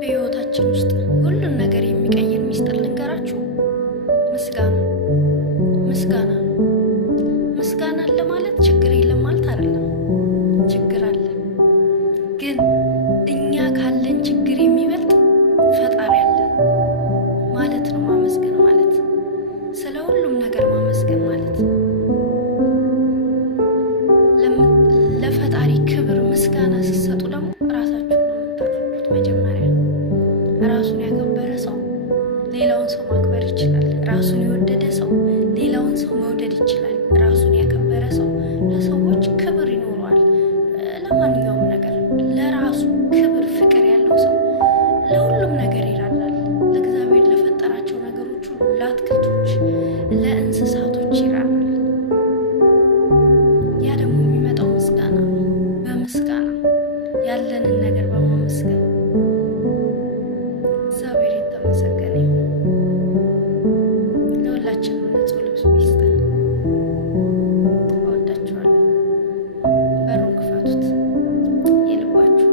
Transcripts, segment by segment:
በሕይወታችን ውስጥ ሁሉን ነገር የሚቀይር ሚስጥር ልንገራችሁ። ምስጋና ምስጋና ነው። ምስጋና አለ ማለት ችግር የለም ማለት አይደለም። ችግር አለ፣ ግን እኛ ካለን ችግር የሚበልጥ ፈጣሪ አለ ማለት ነው። ማመስገን ማለት ስለ ሁሉም ነገር ማመስገን ማለት ለፈጣሪ ክብር ምስጋና ስትሰጡ ደግሞ ራሳችሁን ነው የምትረዱት። መጀመሪያ ራሱን ያከበረ ሰው ሌላውን ሰው ማክበር ይችላል። ራሱን የወደደ ሰው ሌላውን ሰው መውደድ ይችላል። ራሱን ያከበረ ሰው ለሰዎች ክብር ይኖረዋል። ለማንኛውም ነገር ለራሱ ክብር፣ ፍቅር ያለው ሰው ለሁሉም ነገር ይራራል። ለእግዚአብሔር ለፈጠራቸው ነገሮች ሁሉ፣ ለአትክልቶች፣ ለእንስሳቶች ይራራል። ያ ደግሞ የሚመጣው ምስጋና ነው። በምስጋና ያለንን ነገር በማመስገን እግዚአብሔር የተመሰገነ ይሁን። ለሁላችንም ንጹህ ልብስ ይስጠን። እወዳችኋለሁ። በሩን ክፈቱት። የልባችሁ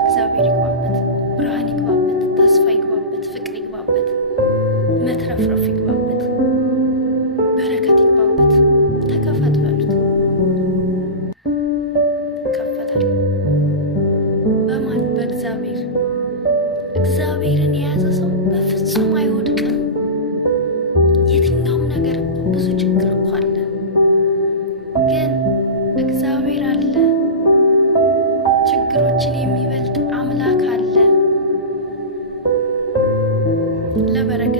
እግዚአብሔር ይግባበት፣ ብርሃን ይግባበት፣ ተስፋ ይግባበት፣ ፍቅር ይግባበት፣ መትረፍረፍ ይግባበት፣ በረከት ይግባበት። ተከፈት በሉት። ይከፈታል። በማን? በእግዚአብሔር። እግዚአብሔርን የያዘ ሰው በፍጹም አይወድቅም። የትኛውም ነገር ብዙ ችግር እኮ አለ፣ ግን እግዚአብሔር አለ። ችግሮችን የሚበልጥ አምላክ አለ። ለበረከት